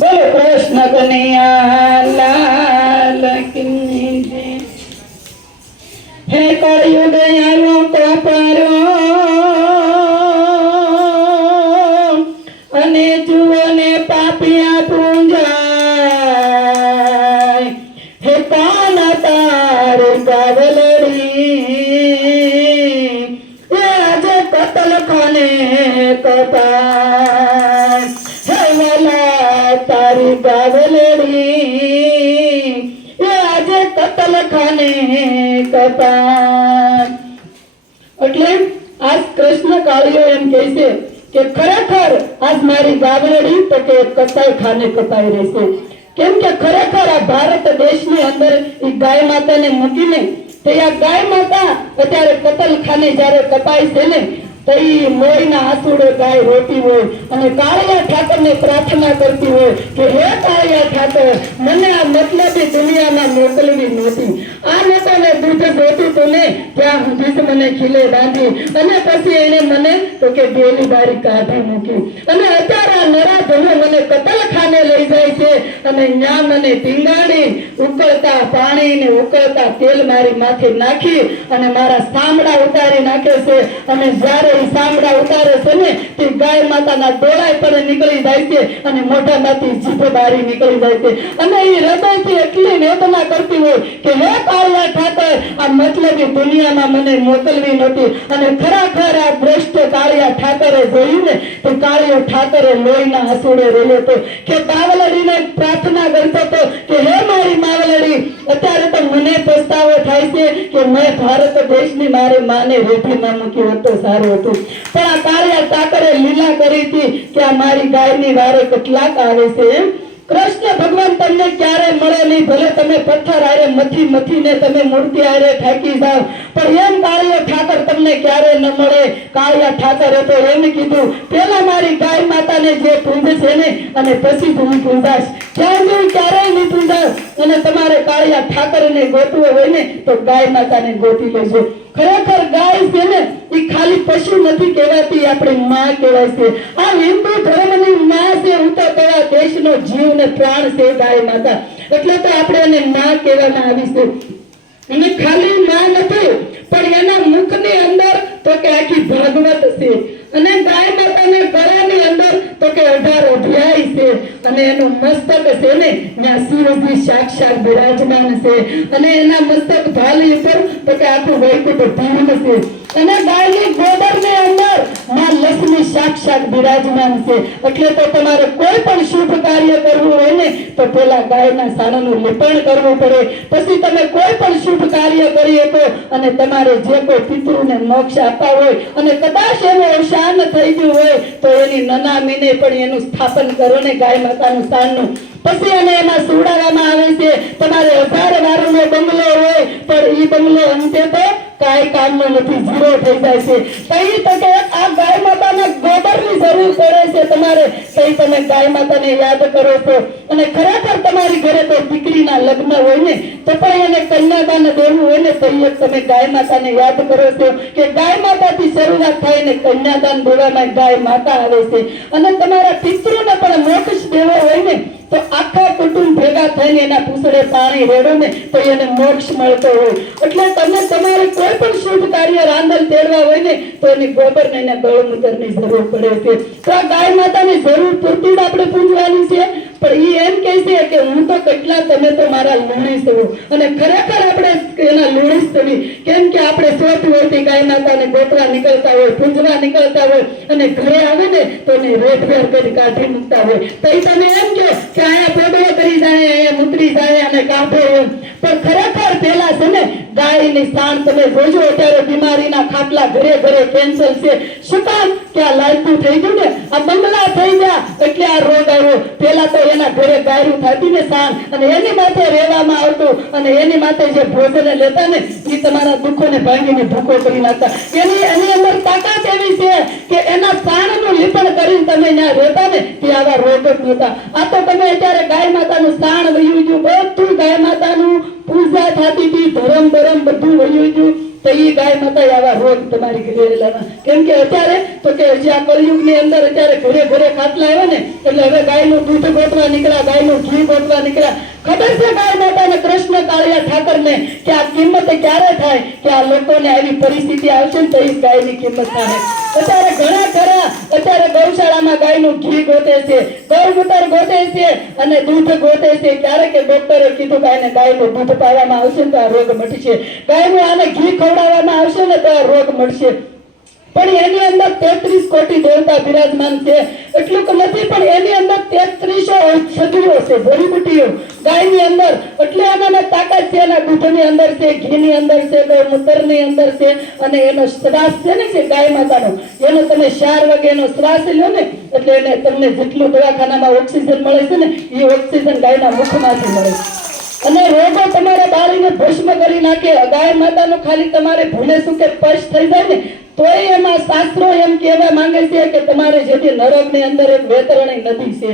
બોલો કૃષ્ણ કનૈયા લાલ કી જય। હે કળિયુગ આવ્યો કપરો અને જુઓ ને પાપિયા પૂંજાય। હે કાન તાર ગાવલડી આજે કતલ ખાને કપાય। હે વાલા તારી ગાવલડી આજે કતલ ખાને કપાય। એટલે આજ કૃષ્ણ કાળિયો એમ કહે છે કે ખરેખર આજ મારી ગાવલડી તો કે કસાઈ ખાને કપાઈ રહેશે। કેમ કે ખરેખર આ ભારત દેશની અંદર એ ગાય માતાને મૂકીને તો આ ગાય માતા અત્યારે કતલ ખાને જ્યારે કપાય છે ને તો એ મોયના આંસુડે ગાય રોતી હોય અને કાળિયા ઠાકરને પ્રાર્થના કરતી હોય કે હે કાળિયા ઠાકર મને આ મતલબી દુનિયામાં મોકલવી નહોતી। આ લોકોને દૂધ જોતું તું ને ત્યાં સુધી મને ખીલે બાંધી અને પછી એને મને તો કે ડેલી બારી કાઢી મૂકી અને અત્યારે આ નરાધમો મને કતલખાને લઈ જાય છે અને ત્યાં મને ટીંગાડી ઉકળતા પાણી ને ઉકળતા તેલ મારી માથે નાખી અને મારા સાંભળા ઉતારી નાખે છે અને જ્યારે સાંભળા ઉતારે છે ને તે ગાય માતાના ડોળાય પર નીકળી જાય છે અને મોઢામાંથી જીભ બારી નીકળી જાય છે અને એ હૃદયથી એટલી વેદના કરતી હોય કે હે કાળિયા ઠાકર આ મતલબી દુનિયામાં મને મોકલવી નહોતી। અને ખરેખર આ ભ્રષ્ટ કાળિયા ઠાકરે જોયું ને તો કાળિયો ઠાકરે લોહીના આંસુડે રહ્યો હતો કે માવલડીને પ્રાર્થના કરતો હતો કે હે મારી માવલડી અત્યારે તો મને પસ્તાવો થાય છે કે મેં ભારત દેશની મારે માને રેઠી ના મૂકી હોત તો સારું હતું। પણ આ કાળિયા ઠાકરે લીલા કરી હતી કે આ મારી ગાયની વારે કેટલાક આવે છે। કૃષ્ણ ભગવાન તમને ક્યારે મળે નહીં, ભલે તમે પથ્થર આરે મથી મથીને તમે મૂર્તિ આરે ઠાકી જાવ પણ એમ કાળિયો ઠાકર તમને ક્યારે ન મળે। કાળિયા ઠાકરે તો એમ કીધું પેલા મારી ગાય માતાને જે પૂંજે છે ને અને પછી હું પૂંજાશ, જ્યાં હું ક્યારેય નહીં પૂંજાશ। અને તમારે કાળિયા ઠાકરને ગોતવો હોય ને તો ગાય માતાને ગોતી લેજો। ખરેખર ગાય છે ને એ ખાલી પશુ નથી કહેવાતી, આપણી માં કહેવાય છે। આ હિન્દુ ધર્મની માં છે, હું તો કયા દેશનો જીવ ને પ્રાણ છે ગાય માતા, એટલે તો આપણે એને માં કહેવામાં આવી છે। અને ખાલી માં નથી પણ એના મુખની અંદર તો કે આખી ભાગવત છે અને ગાય માતાના ગળાની અંદર તો કે 18 અધ્યાય છે અને એનું મસ્તક છે ને ત્યાં શિવજી સાક્ષાત બિરાજમાન છે અને એના મસ્તક ભાલી ઉપર તો કે આખું વૈકુંઠ ધામ છે અને ગાયની ગોદરની અંદર માં લક્ષ્મી સાક્ષાત બિરાજમાન છે। એટલે તો તમારે કોઈ પણ શુભ કાર્ય કરવું હોય ને તો પેલા ગાયના સાણનું લેપણ કરવું પડે, પછી તમે કોઈ પણ શુભ કાર્ય કરી શકો અને તમારે જે કોઈ પિતૃને મોક્ષ આપવા હોય અને કદાચ એનું અવસાન થઈ ગયું હોય તો એની નનામીને પણ એનું સ્થાપન કરો ને ગાય માતાનું સાણનું, પછી એને એમાં સુવડાવવામાં આવે છે। તમારે 18 વારનો બંગલો હોય પણ એ બંગલો અંતે તો કાંઈ કામનો નથી, ઝીરો થઈ જાય છે। કઈ તો કે આ ગાય માતાના ગોબરની જરૂર પડે છે તમારે, કઈ તમે ગાય માતાને યાદ કરો છો અને ખરેખર તમારી ઘરે તો દીકરીના લગ્ન હોય ને તો પણ એને કન્યાદાન દેવું હોય ને તો તમે ગાય માતાને યાદ કરો છો કે ગાય માતાથી શરૂઆત થાય ને કન્યાદાન દેવામાં ગાય માતા આવે છે। અને તમારા પિતૃને પણ મોક્ષ દેવો હોય ને તો આખા કુટુંબ ભેગા થઈને એના પૂછડે પાણી રેડો ને તો એને મોક્ષ મળતો હોય। એટલે તમે તમારે કોઈ પણ શુભ કાર્ય રાંધલ તેડવા હોય ને તો એની ગોબર ને એના ગૌમૂત્રની જરૂર પડે છે। તો આ ગાય માતાની જરૂર પૂરતી જ આપણે પૂજવાની છે પણ એ એમ કહે છે કે હું તો કેટલા તમે તો મારા લુણી છો અને ખરેખર આપણે એના લુણી જ થવી, કેમ કે આપણે સોટ વળતી ગાય માતાને ગોતવા નીકળતા હોય, પૂજવા નીકળતા હોય અને ઘરે આવે ને તો એને રેઠવેર કરી કાઢી મૂકતા હોય તો એ તમે એમ કહો કે અહીંયા પોડવો કરી જાય, અહીંયા મૂતરી જાય અને કાઢો એમ, પણ ખરેખર પેલા છે ને ગાયની સાણ તમે જોજો અત્યારે બીમારીના ખાટલા ઘરે ઘરે કેન્સર છે, શું કામ કે આ લાલતું થઈ ગયું ને આ બંગલા થઈ ગયા એટલે આ રોગ આવ્યો। પેલા તો એના ઘરે ગાયરું થતી ને સાણ અને એની માથે રહેવામાં આવતું અને એની માથે જે ભોજન લેતા ને એ તમારા દુઃખોને ભાંગીને ભૂખો કરી નાખતા। એની અંદર તાકાત એવી છે કે એના સાણનું લીપણ કરીને તમે ત્યાં રહેતા ને તે આવા રોગ જ નહોતા। આ તો તમે અત્યારે ગાય માતાનું સાણ વયું ગયું, બધું ગાય માતાનું પૂજા થતી હતી, ધરમ બરમ બધું વયું ગયું તો એ ગાય માતા આવા રોગ તમારી ઘરે કેમ કે અત્યારે તો કે હજી આ કળિયુગ ની અંદર અત્યારે ઘરે ઘરે ખાટલા આવ્યા ને એટલે હવે ગાયનું દૂધ ગોતવા નીકળ્યા, ગાયનું ઘી ગોતવા નીકળ્યા. ખબર છે ગાય માતા ને કૃષ્ણ કાળિયા ઠાકર ને કે આ કિંમત ક્યારે થાય કે આ લોકોને આવી પરિસ્થિતિ આવશે ને તો એ ગાયની કિંમત થાય. અત્યારે ઘણા ખરા અત્યારે ગૌશાળામાં ગાયનું ઘી ગોતે છે, ગૌમૂત્ર ગોતે છે અને દૂધ ગોતે છે. ક્યારેક ડોક્ટરે કીધું કે આને ગાયનું દૂધ પાવામાં આવશે ને તો આ રોગ મટશે, ગાયનું આને ઘી ખવડાવવામાં આવશે ને તો આ રોગ મળશે. પણ એની અંદર 33 કોટી દેવતા બિરાજમાન છે. એટલું નથી પણ એની અંદર 33 ઔષધિઓ છે, જડીબુટીઓ ગાયની અંદર. એટલે એનામાં તાકાત છે, એના દૂધની અંદર છે, ઘીની અંદર છે, ગૌમૂત્રની અંદર છે અને એનો શ્વાસ છે ને કે ગાય માતાનો એનો તમે 4 વાગ્યાનો શ્વાસ લ્યો ને એટલે એને તમને જેટલું દવાખાનામાં ઓક્સિજન મળે છે ને એ ઓક્સિજન ગાયના મુખમાંથી મળે છે. અને રોગો તમારા બાળીને ભસ્મ કરી નાખે. ગાય માતાનો ખાલી તમારે ભૂલે શું કે સ્પર્શ થઈ જાય ને તોય એમાં શાસ્ત્રો એમ કહેવા માંગે છે કે તમારે જેથી નરકની અંદર એક વેતરણી નદી છે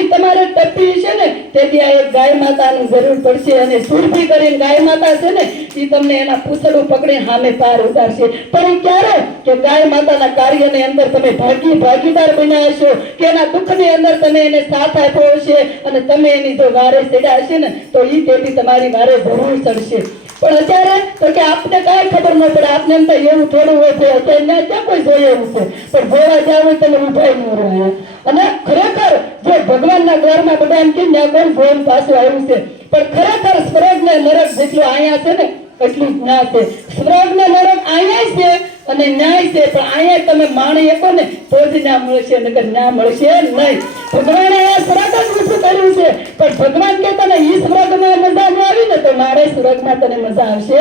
એ તમારે ટપી છે ને તેથી આ એક ગાય માતાની જરૂર પડશે. અને સુરભી કરીને ગાય માતા છે ને એ તમને એના પૂછડું પકડી સામે પાર ઉતારશે. પણ એ ક્યારે કે ગાય માતાના કાર્યની અંદર તમે ભાગીદાર બન્યા હશો કે એના દુઃખની અંદર તમે એને સાથ આપ્યો હશે અને તમે એની જો વારે ચડ્યા હશે ને તો એ તેથી તમારી વારે જરૂર ચડશે. પણ અત્યારે તો કે આપને કાંઈ ખબર ન પડે, આપને એમ થાય એવું થોડું હોય છે અત્યારે ત્યાં કોઈ જોઈએ એવું છે પણ જોવા જાવ હોય તમે ઉભાઈ ન રહ્યા. અને ખરેખર જો ભગવાનના દ્વારમાં બધા એમ કે ત્યાં કોણ જોઈને પાછું આવ્યું છે પણ ખરેખર સ્વર્ગ ને નરક જેટલું અહીંયા છે ને એટલું જ ના છે. સ્વર્ગ ને નરક અહીંયા છે અને ન્યાય છે પણ અહીંયા તમે માણી શકો ને તો જ ન્યા મળશે, નગર ન્યા મળશે નહીં. ભગવાને અહીંયા સ્વર્ગ જ ઊભું કર્યું છે પણ ભગવાન કહેતા ને ઈ સ્વર્ગમાં મજા ન આવી ને તો મારે સ્વર્ગમાં તને મજા આવશે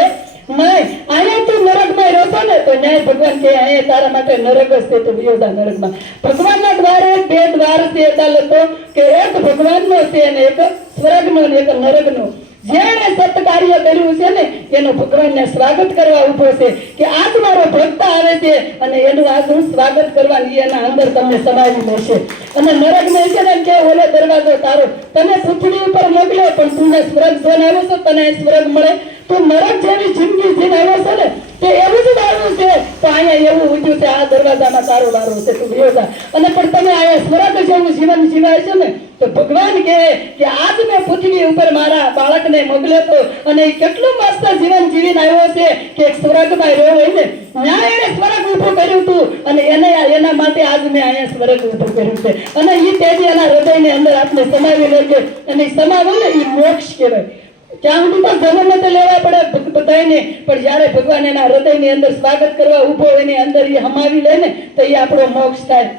નહીં. અહીંયા તું નરકમાં રહેશો ને તો ન્યાય ભગવાન કે અહીંયા તારા માટે નરક જ છે તો વિયોજા નરકમાં. ભગવાનના દ્વારે 2 દ્વાર છે અદાલતો કે એક ભગવાનનો છે અને એક સ્વર્ગનો અને એક નરકનો. જેણે સત્કાર્ય કર્યું છે ને એનું ભગવાનને સ્વાગત કરવા ઉભો છે કે આજ મારો ભક્ત આવે છે અને એનું આજ હું સ્વાગત કરવાની એના અંદર તમને સમાવી લેશે. અને નરક ને છે ને કે ઓલો દરવાજો તારો તને પૃથ્વી ઉપર મોકલ્યો પણ તું સ્વર્ગ જોઈને આવ્યો છો, તને સ્વર્ગ મળે. તું નરક જેવી જિંદગી જીને આવ્યો છે ને તે એવું જ આવ્યું છે તો અહીંયા એવું ઉઠ્યું છે આ દરવાજામાં તારો વારો છે તું વિયોજા. અને પણ તમે અહીંયા સ્વર્ગ જેવું જીવન જીવાય છે ને તો ભગવાન કહે કે આજ મેં પૃથ્વી ઉપર મારા બાળકને મોકલ્યો હતો અને એ કેટલું મસ્ત જીવન જીવીને આવ્યો છે કે સ્વર્ગમાં રહ્યો હોય ને ત્યાં એને સ્વર્ગ ઊભું કર્યું હતું અને એના માટે આજ મેં અહીંયા સ્વર્ગ ઊભું કર્યું છે. અને એ તેજી એના હૃદયની અંદર આપણે સમાવી લેજો અને સમાવો ને એ મોક્ષ કહેવાય. ત્યાં સુધી તો જન્મ તો લેવા પડે બધાને પણ જયારે ભગવાન એના હૃદયની અંદર સ્વાગત કરવા ઉભો એની અંદર એ હમાવી લે ને તો એ આપણો મોક્ષ થાય.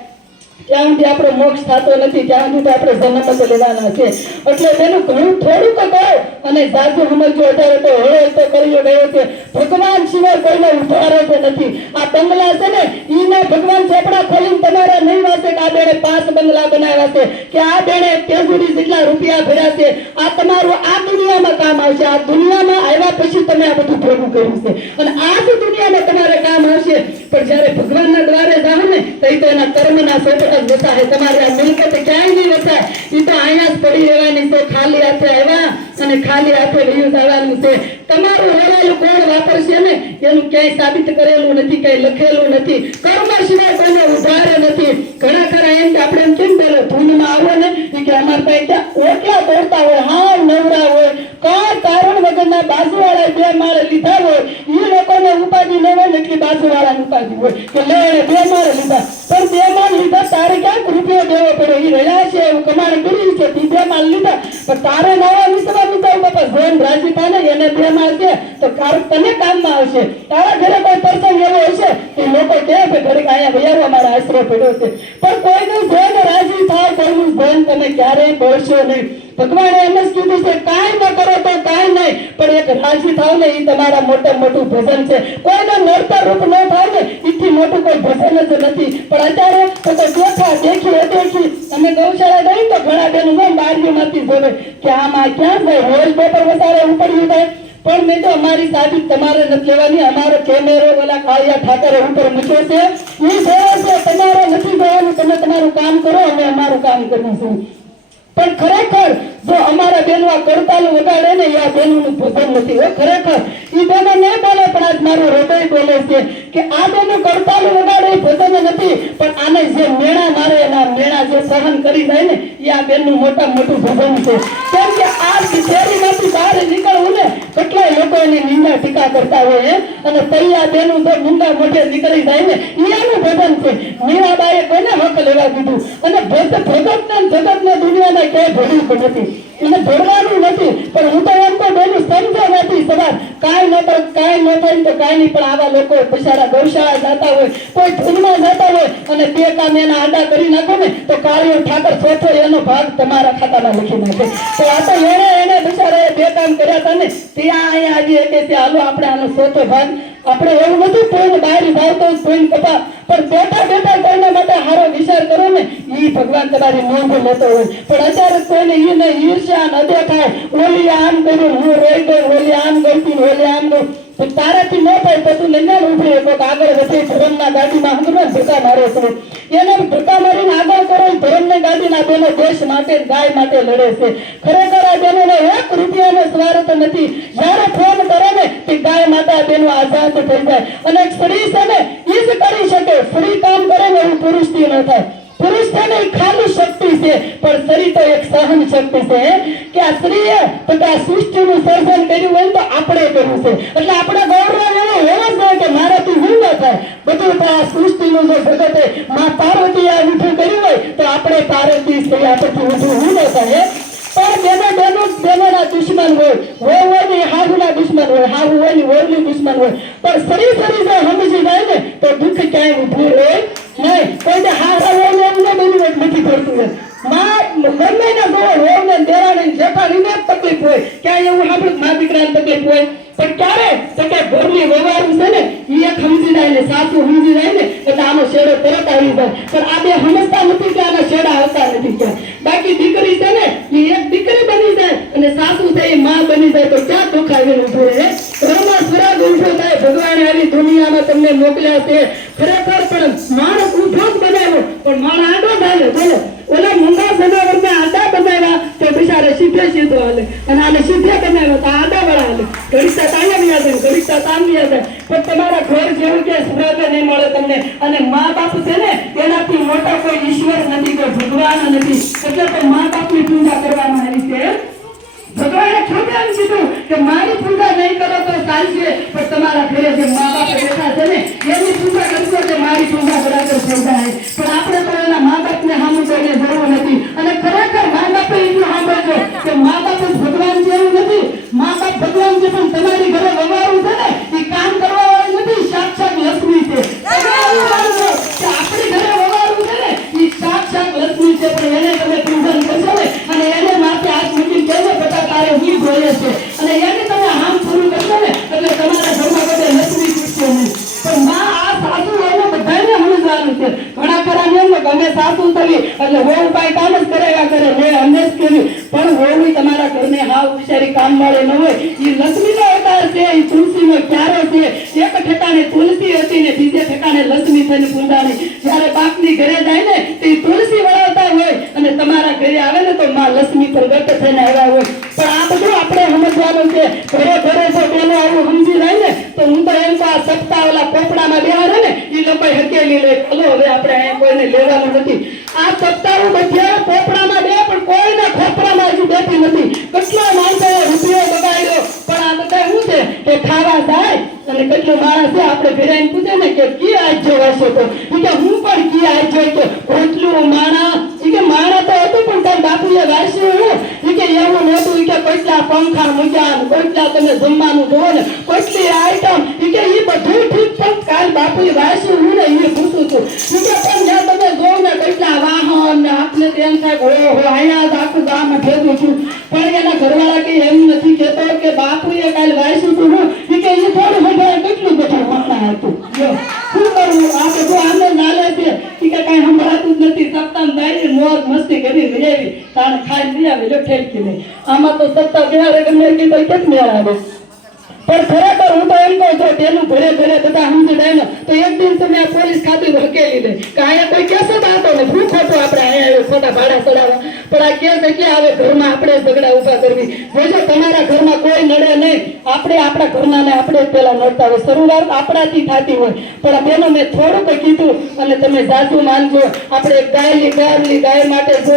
ત્યાં સુધી આપણો મોક્ષ થતો નથી, ત્યાં સુધી આપણે જન્મ તો લેવાના છે. એટલે તેનું ઘણું થોડુંક કહો અને જાજુ સમજો. અત્યારે તો હળો તો કર્યો ગયો છે ભગવાન સિવાય કોઈને ઉધારો જ નથી. આ બંગલા છે ને ઈના ભગવાન ચોપડા ખોલીને તમારા નહીં વાસે કે આ બેને 5 બંગલા બનાવ્યા છે કે આ બેને તેજુરી જેટલા રૂપિયા ભર્યા છે. આ તમારું આ દુનિયામાં કામ આવશે. આ દુનિયામાં આવ્યા પછી તમે આ બધું ભેગું કર્યું છે અને આ જ દુનિયામાં તમારે કામ આવશે. પણ જયારે ભગવાનના દ્વારે જાવ ને તો એના કર્મના ચોપડા વસાય. તમારે આ મિલકત ક્યાંય નહીં વસાય. એ તો અહીંયા જ પડી રહેવાની છે. ખાલી હાથે આવ્યા અને ખાલી હાથે વયું જવાનું છે. તમારું રહેલું કોણ વાપરશે ને એનું ક્યાંય સાબિત કરેલું નથી, કઈ લખેલું નથી. કર્મ સિવાય કોઈને ઉધાર નથી. ઘણા ખરા એમ કે આપણે એમ કેમ બોલે ભૂલમાં આવો ને કે અમારા પાસે ત્યાં ઓટલા દોડતા હોય, હા નવરા હોય, કઈ કારણ વગરના બાજુવાળા 2 માળ લીધા હોય એ લોકોને ઉપાધિ ન હોય ને એટલી બાજુવાળાની ઉપાધિ હોય કે લે 2 માળ લીધા પણ 2 માળ લીધા તારે ક્યાંક રૂપિયો દેવો પડ્યો. એ રહ્યા છે એવું કમાણ કરી છે 2 માળ લીધા પણ તારે નવા વિશ્વા લીધા બાપા જોન રાજી થાય ને એને 2 માળ છે તો તને કામમાં આવશે. તારા ઘરે કોઈ પ્રસંગ એવો હશે કે લોકો કહે કે ઘડીક અહીંયા વૈયારો મારા આશરો પડ્યો છે પણ કોઈનું જોન રાજી થાય, કોઈનું જોન તમે ક્યારેય બોલશો નહીં. ભગવાને એમ જ કીધું છે કાંઈ ન કરો તો કાંઈ નહીં પણ એક રાજી થાવ ને એ તમારા મોટું ભજન છે. કોઈને નડતર રૂપ ન થાય ને એથી મોટું કોઈ ભજન જ નથી. પણ અત્યારે તો દેખી અમે ગૌશાળા ગઈ તો ઘણા બેનું બારીઓમાંથી જોવે કે આમાં ક્યાં જાય રોજ પેપર વસાડે ઉપડ્યું થાય. પણ મેં તો અમારી સાબિત તમારે નથી લેવાની. અમારો કેમેરો ઓલા કાળિયા ઠાકરે ઉપર મૂક્યો છે એ જોવે છે, તમારે નથી જોવાનું. તમે તમારું કામ કરો અમે અમારું કામ કરીશું. પણ ખરેખર જો અમારા બેનો આ કરતાલ વગાડે ને એ આ બેનોનું ભજન નથી હો ખરેખર ઈ બેનો નહીં બોલે પણ આજ મારું હૃદય બોલે છે કે આ બેનો કરતાલ વગાડે એ ભજન નથી પણ આને જે મેણા મારે એના મેણા જે સહન કરી જાય ને એ આ બેનનું મોટા મોટું ભજન છે કેમ કે આ શેરીમાંથી બહાર નીકળવું ને કેટલાય લોકો એની નિંદા ટીકા કરતા હોય અને તઈ આ બેનું જો મુંડા મોઢે નીકળી જાય ને એનું ભજન છે મીરાબાઈએ કોને હક લેવા દીધું અને જગતને દુનિયાને ક્યાંય ભળ્યું નથી એને ભરવાનું નથી પણ હું તો એમ તો બેનું સમજો નથી સવાર કાંઈ ન થાય તો કાંઈ નહીં પણ આવા લોકો બિચારા ગૌશાળા જતા હોય કોઈ ધૂનમાં જતા હોય અને બે કામ એના આડા કરી નાખો ને તો કાળિયો ઠાકર ચોથો એનો ભાગ તમારા ખાતામાં લખી નાખે તો આ તો એને બિચારા બે કામ કર્યા હતા ને ત્યાં અહીંયા આવી કે હાલો આપણે આનો ચોથો ભાગ આપણે એવું નથી કોઈને બહાર ભાવતો કોઈને કપા પણ બેઠા કોઈના માટે સારો વિચાર કરો ને એ ભગવાન તમારી નોંધ લેતો હોય પણ અત્યારે કોઈને એને ઈર્ષ્યા ન દેખાય ઓલી આમ કર્યું હું રોઈ ગઈ ઓલી આમ ગઈ ઓલી આમ ગઈ તારાથી ન થાય તો તું લઈને ઉભી કોઈક આગળ વધી ધર્મના ગાડીમાં હમણાં ધક્કા મારે છે એને ધક્કા મારીને આગળ કરો ધર્મની ગાડીના બેનો દેશ માટે ગાય માટે લડે છે ખરેખર આ બેનોને ₹1 નો સ્વાર્થ નથી જ્યારે ફોન કરે ને તે ગાય માતા બેનો આઝાદ થઈ જાય અને સ્ત્રી છે ને એ જ કરી શકે સ્ત્રી કામ કરે ને એવું પુરુષથી ન થાય પુરુષ છે ને ખાલી શક્તિ છે પણ સ્ત્રી તો એક સહન શક્તિ છે કે આ સ્ત્રીએ તો કે આ સૃષ્ટિનું સર્જન કર્યું હોય તો આપણે કર્યું છે એટલે આપણે ગૌરવ એવો હોવો જોઈએ કે મારાથી હું ન થાય બધું તો આ સૃષ્ટિનું જો જગતે માં પાર્વતી આ ઊભું કર્યું હોય તો આપણે પાર્વતી સ્ત્રી આપણથી ઊભું હું ન થાય પણ બેનોના દુશ્મન હોય ને હાહુના દુશ્મન હોય હાહુ હોય ને વહુની દુશ્મન હોય પણ શરીર જો સમજી જાય ને તો દુઃખ ક્યાંય ઊભું રહે નહીં કોઈને હારા વહુ એવું બધું નથી પડતું હોય ગમે ના જોવો વહુ ને દેરાણી જેઠાણીને તકલીફ હોય ક્યાંય એવું સાંભળ્યું મા દીકરાને તકલીફ હોય પણ ક્યારે તો કે ઘરની વ્યવહારું છે ને એ એક સમજી જાય ને સાસુ સમજી જાય ને એટલે આનો શેડો તરત આવી જાય પણ આ બે સમજતા નથી કે આના શેડા આવતા નથી ક્યાં બાકી દીકરી છે ને એ એક દીકરી બની જાય અને સાસુ છે એ માં બની જાય તો ક્યાં દુઃખ આવીને ઉભું રહે ઘરમાં સ્વરાગ ઉભો થાય ભગવાને આવી દુનિયામાં તમને મોકલ્યા છે ખરેખર પણ માણસ ઉભો જ બનાવ્યો પણ માણસ આડો થાય બોલો ઓલા મુંગા જનાવરને આડા બનાવ્યા તો બિચારે સીધો હાલે અને આને સીધે બનાવ્યો તો આડા વાળા હાલે ઘડીતા તાંગી આવે ઘડીતા તાંગી આવે પણ તમારા ઘર જેવું કે સ્વર્ગ નહીં મળે તમને અને મા બાપ છે ને એનાથી મોટા કોઈ ઈશ્વર નથી કોઈ ભગવાન નથી એટલે તો મા બાપની પૂજા કરવામાં આવી છે ભગવાને ખુદ એમ કીધું કે મારી પૂજા નહીં કરો તો ચાલશે પણ તમારા ઘરે જે મા બાપ બેઠા છે ને એની પૂજા કરશો કે મારી પૂજા બરાબર થઈ જાય પણ આપણે તો એના મા બાપને સામું કરીને જરૂર નથી અને ખરેખર મા બાપે એટલું સાંભળજો કે મા બાપ ભગવાન જેવું નથી મા બાપ ભગવાન છે પણ તમારી ઘરે વ્યવહારું છે ને એ કામ કરવા વાળી નથી સાક્ષાત લક્ષ્મી છે આપણી ઘરે વ્યવહારું છે ને એ સાક્ષાત લક્ષ્મી છે પણ એને તમે પૂજન કરશો ને અને એને માથે હાથ મૂકી કેને બધા તારે હું જોઈએ છે અને એને તમે હામ પૂરું કરશો ને એટલે તમારા ઘરમાં બધે લક્ષ્મી પૂછશે નહીં પણ માં આ સાસુ એને બધાને સમજવાનું છે ઘણા ખરા ને ગમે સાસુ થવી એટલે વહુ કાંઈ કામ જ કરેલા કરે મેં હંમેશ કર્યું પણ વહુ તમારા ઘરને હાવ બિચારી કામ વાળે ન હોય એ લક્ષ્મીનો અવતાર છે એ તુલસીનો ક્યારો છે એક ઠેકાણે તુલસી હતી ને બીજે ઠેકાણે લક્ષ્મી થઈને પૂંજાણી જ્યારે બાપની ઘરે જાય ને તે તુલસી વળાવતા હોય અને તમારા ઘરે આવે ને તો માં લક્ષ્મી પ્રગટ થઈને આવ્યા હોય પણ આ બધું આપણે સમજવાનું છે ઘરે જો બેનો આવું સમજી જાય ને તો હું તો એમ તો આ સપ્તાહ ઓલા પોપડામાં બેહારે ને એ લોકો હકેલી લે ચલો હવે આપણે અહીંયા કોઈને લેવાનું નથી આ સપ્તાહ બધે પોપડામાં બે પણ કોઈના ખોપરામાં હજુ બેઠી નથી કેટલા માણસો રૂપિયો બગાડ્યો પણ આ બધા શું છે કે ખાવા જાય અને કેટલું માણસ છે આપણે ઘરે પૂછે ને કે કી આજ જોવાશો તો કે હું પણ કી આજ જોઈ તો કેટલું માણા કે માણા તો હતું પણ તાર બાપુએ વાંચ્યું કે એવું નહોતું કે કેટલા પંખા મૂક્યા કેટલા તમે જમવાનું જોવો ને કેટલી આઈટમ કે એ બધું ઠીક પણ કાલ બાપુએ વાંચ્યું હું ને એ પૂછું છું કે પણ જ્યાં તમે જોવો ને કેટલા વાહન ને આપણે તેમ થાય ઓહો અહીંયા જ આખું ગામ ભેગું છું પણ એના ઘરવાળા કે એમ નથી કહેતો કે બાપુએ કાલ વાંચ્યું હતું હું કે એ થોડું વધારે કેટલું બધું માણા હતું શું કરવું આ બધું આનંદ નાલે છે કે કઈ સંભળાતું જ નથી સપ્તાહ જાય મોજ મસ્તી કરી લઈ આવી તાણે ખાઈ લઈ આવી લો ઠેલકી નહીં આમાં તો સપ્તાહ બેહાડે ગમે કીધું કેમ મેળ આવે પણ ખરેખર હું તો એમ કહું છું તેનું ઘરે બધા સમજી જાય ને તો એક દિવસ તમે આ પોલીસ ખાતું હકેલી લે કે અહીંયા કોઈ કેસો દાતો ને શું ખોટું આપણે અહીંયા ખોટા ભાડા ચડાવવા, પણ આ કે છે કે હવે ઘરમાં આપણે જ ઝઘડા ઊભા કરવી. જોજો તમારા ઘરમાં કોઈ નડે નહીં, આપણે આપણા ઘરનાને આપણે જ પેલા નડતા હોય, શરૂઆત આપણાથી થતી હોય. પણ આ બેનો મેં થોડુંક કીધું અને તમે જાજુ માનજો. આપણે એક ગાય માટે જો